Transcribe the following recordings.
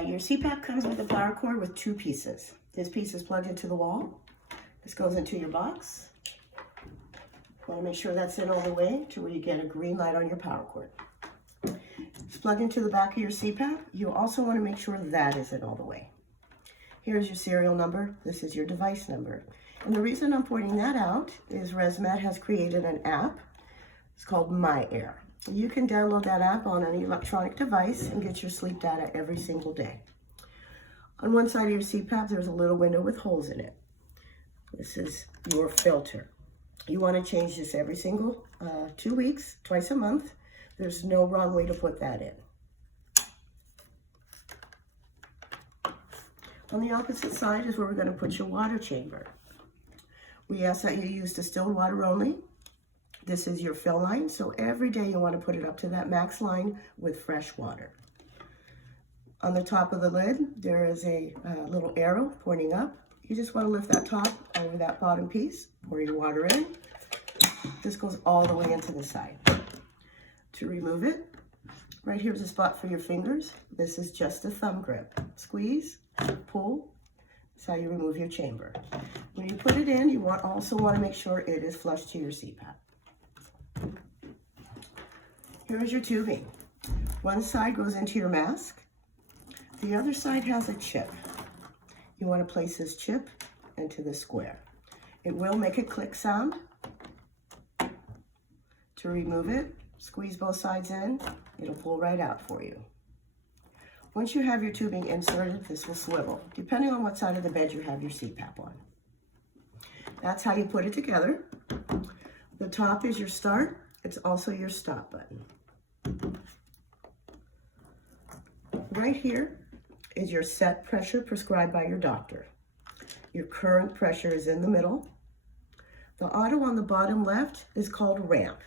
Your Cpap comes with a power cord with two pieces. This piece is plugged into the wall. This goes into your box. You want to make sure that's in all the way to where you get a green light on your power cord. It's plugged into the back of your Cpap. You also want to make sure that is in all the way. Here's your serial number. This is your device number. And the reason I'm pointing that out is ResMed has created an app. It's called MyAir. You can download that app on an electronic device and get your sleep data every single day. On one side of your Cpap, there's a little window with holes in it. This is your filter. You want to change this every single 2 weeks, twice a month. There's no wrong way to put that in. On the opposite side is where we're going to put your water chamber. We ask that you use distilled water only. This is your fill line, so every day you want to put it up to that max line with fresh water. On the top of the lid, there is a little arrow pointing up. You just want to lift that top over that bottom piece, pour your water in. This goes all the way into the side. To remove it, right here's a spot for your fingers. This is just a thumb grip. Squeeze, pull. That's how you remove your chamber. When you put it in, you also want to make sure it is flush to your Cpap. Here's your tubing. One side goes into your mask. The other side has a chip. You want to place this chip into the square. It will make a click sound. To remove it, squeeze both sides in. It'll pull right out for you. Once you have your tubing inserted, this will swivel, depending on what side of the bed you have your Cpap on. That's how you put it together. The top is your start. It's also your stop button. Right here is your set pressure prescribed by your doctor. Your current pressure is in the middle. The auto on the bottom left is called ramp.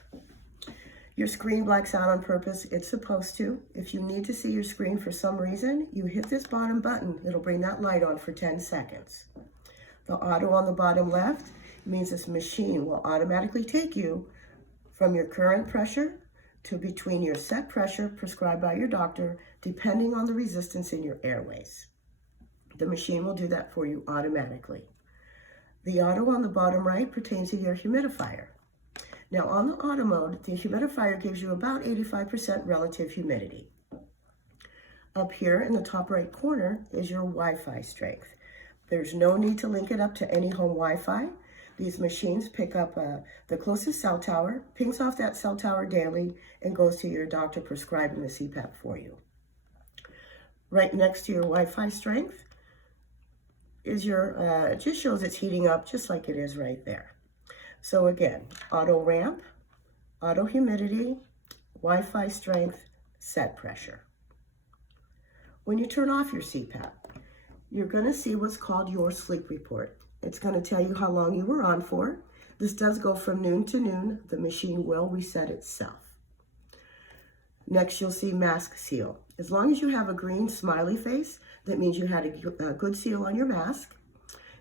Your screen blacks out on purpose. It's supposed to. If you need to see your screen for some reason, you hit this bottom button. It'll bring that light on for 10 seconds. The auto on the bottom left means this machine will automatically take you from your current pressure to between your set pressure prescribed by your doctor, depending on the resistance in your airways. The machine will do that for you automatically. The auto on the bottom right pertains to your humidifier. Now on the auto mode, the humidifier gives you about 85% relative humidity. Up here in the top right corner is your Wi-Fi strength. There's no need to link it up to any home Wi-Fi. These machines pick up the closest cell tower, pings off that cell tower daily, and goes to your doctor prescribing the Cpap for you. Right next to your Wi-Fi strength is your, it just shows it's heating up just like it is right there. So again, auto ramp, auto humidity, Wi-Fi strength, set pressure. When you turn off your Cpap, you're going to see what's called your sleep report. It's going to tell you how long you were on for. This does go from noon to noon. The machine will reset itself. Next, you'll see mask seal. As long as you have a green smiley face, that means you had a good seal on your mask.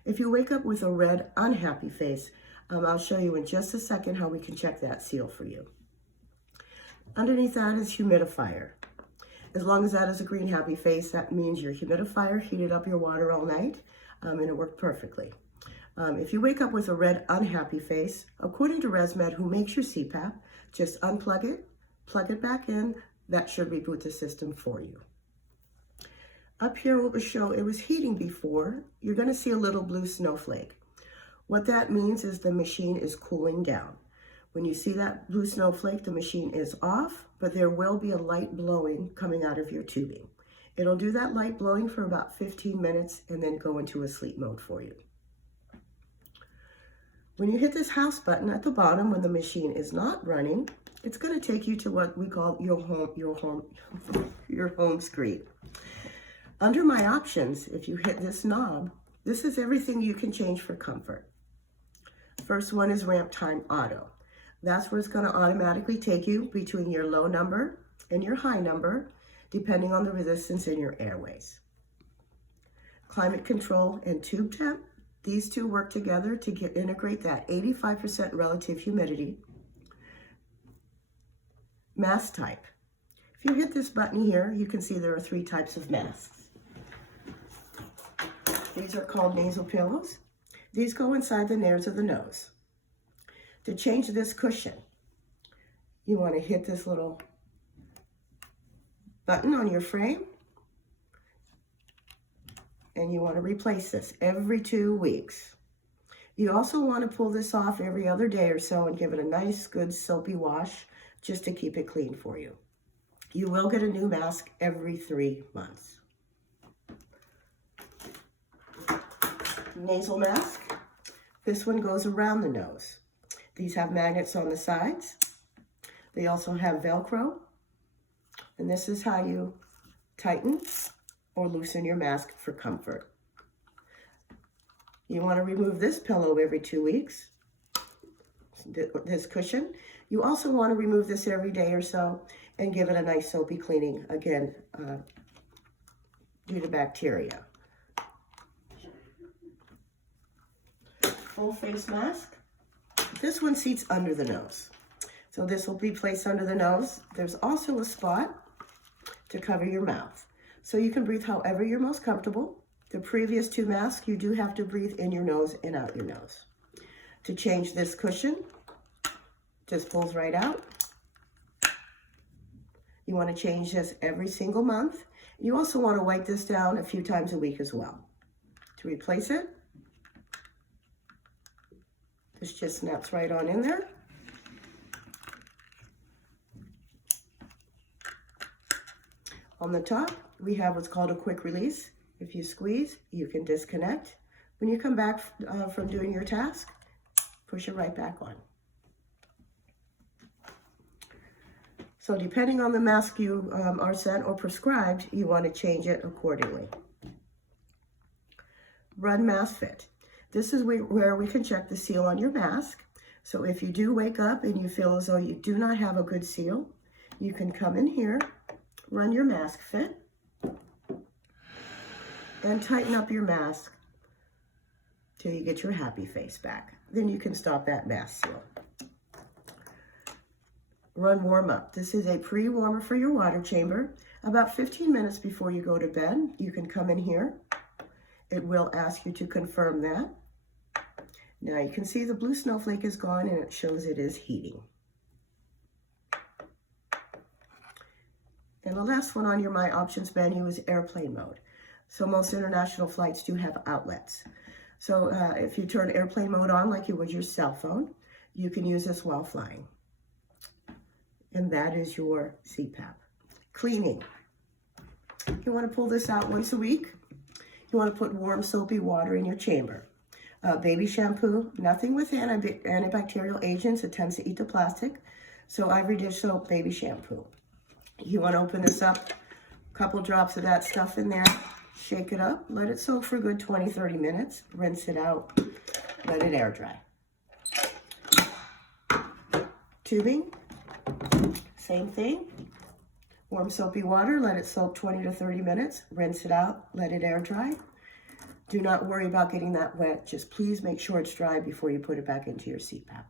If you wake up with a red unhappy face, I'll show you in just a second how we can check that seal for you. Underneath that is humidifier. As long as that is a green happy face, that means your humidifier heated up your water all night and it worked perfectly. If you wake up with a red unhappy face, according to ResMed, who makes your Cpap, just unplug it, plug it back in. That should reboot the system for you. Up here it will show it was heating before. You're going to see a little blue snowflake. What that means is the machine is cooling down. When you see that blue snowflake, the machine is off, but there will be a light blowing coming out of your tubing. It'll do that light blowing for about 15 minutes and then go into a sleep mode for you. When you hit this house button at the bottom when the machine is not running, it's going to take you to what we call your home screen. Under my options, if you hit this knob, this is everything you can change for comfort. First one is ramp time auto. That's where it's going to automatically take you between your low number and your high number, depending on the resistance in your airways. Climate control and tube temp, these two work together to integrate that 85% relative humidity. Mask type. If you hit this button here, you can see there are 3 types of masks. These are called nasal pillows. These go inside the nares of the nose. To change this cushion, you want to hit this little button on your frame, and you want to replace this every 2 weeks. You also want to pull this off every other day or so and give it a nice, good, soapy wash just to keep it clean for you. You will get a new mask every 3 months. Nasal mask. This one goes around the nose. These have magnets on the sides. They also have Velcro. And this is how you tighten or loosen your mask for comfort. You want to remove this pillow every 2 weeks, this cushion. You also want to remove this every day or so and give it a nice soapy cleaning, again, due to bacteria. Full face mask. This one seats under the nose. So this will be placed under the nose. There's also a spot to cover your mouth. So you can breathe however you're most comfortable. The previous 2 masks, you do have to breathe in your nose and out your nose. To change this cushion, just pulls right out. You want to change this every single month. You also want to wipe this down a few times a week as well. To replace it, this just snaps right on in there. On the top, we have what's called a quick release. If you squeeze, you can disconnect. When you come back from doing your task, push it right back on. So depending on the mask you are sent or prescribed, you want to change it accordingly. Run mask fit. This is where we can check the seal on your mask. So if you do wake up and you feel as though you do not have a good seal, you can come in here, run your mask fit, and tighten up your mask till you get your happy face back. Then you can stop that mask seal. Run warm up. This is a pre-warmer for your water chamber. About 15 minutes before you go to bed, you can come in here. It will ask you to confirm that. Now you can see the blue snowflake is gone and it shows it is heating. And the last one on your My Options menu is airplane mode. So most international flights do have outlets. So if you turn airplane mode on like you would your cell phone, you can use this while flying. And that is your Cpap. Cleaning. You want to pull this out once a week. You want to put warm soapy water in your chamber. Baby shampoo, nothing with antibacterial agents. It tends to eat the plastic. So Ivory dish soap, baby shampoo. You want to open this up, a couple drops of that stuff in there. Shake it up, let it soak for a good 20-30 minutes, rinse it out, let it air dry. Tubing, same thing. Warm soapy water, let it soak 20 to 30 minutes, rinse it out, let it air dry. Do not worry about getting that wet, just please make sure it's dry before you put it back into your Cpap.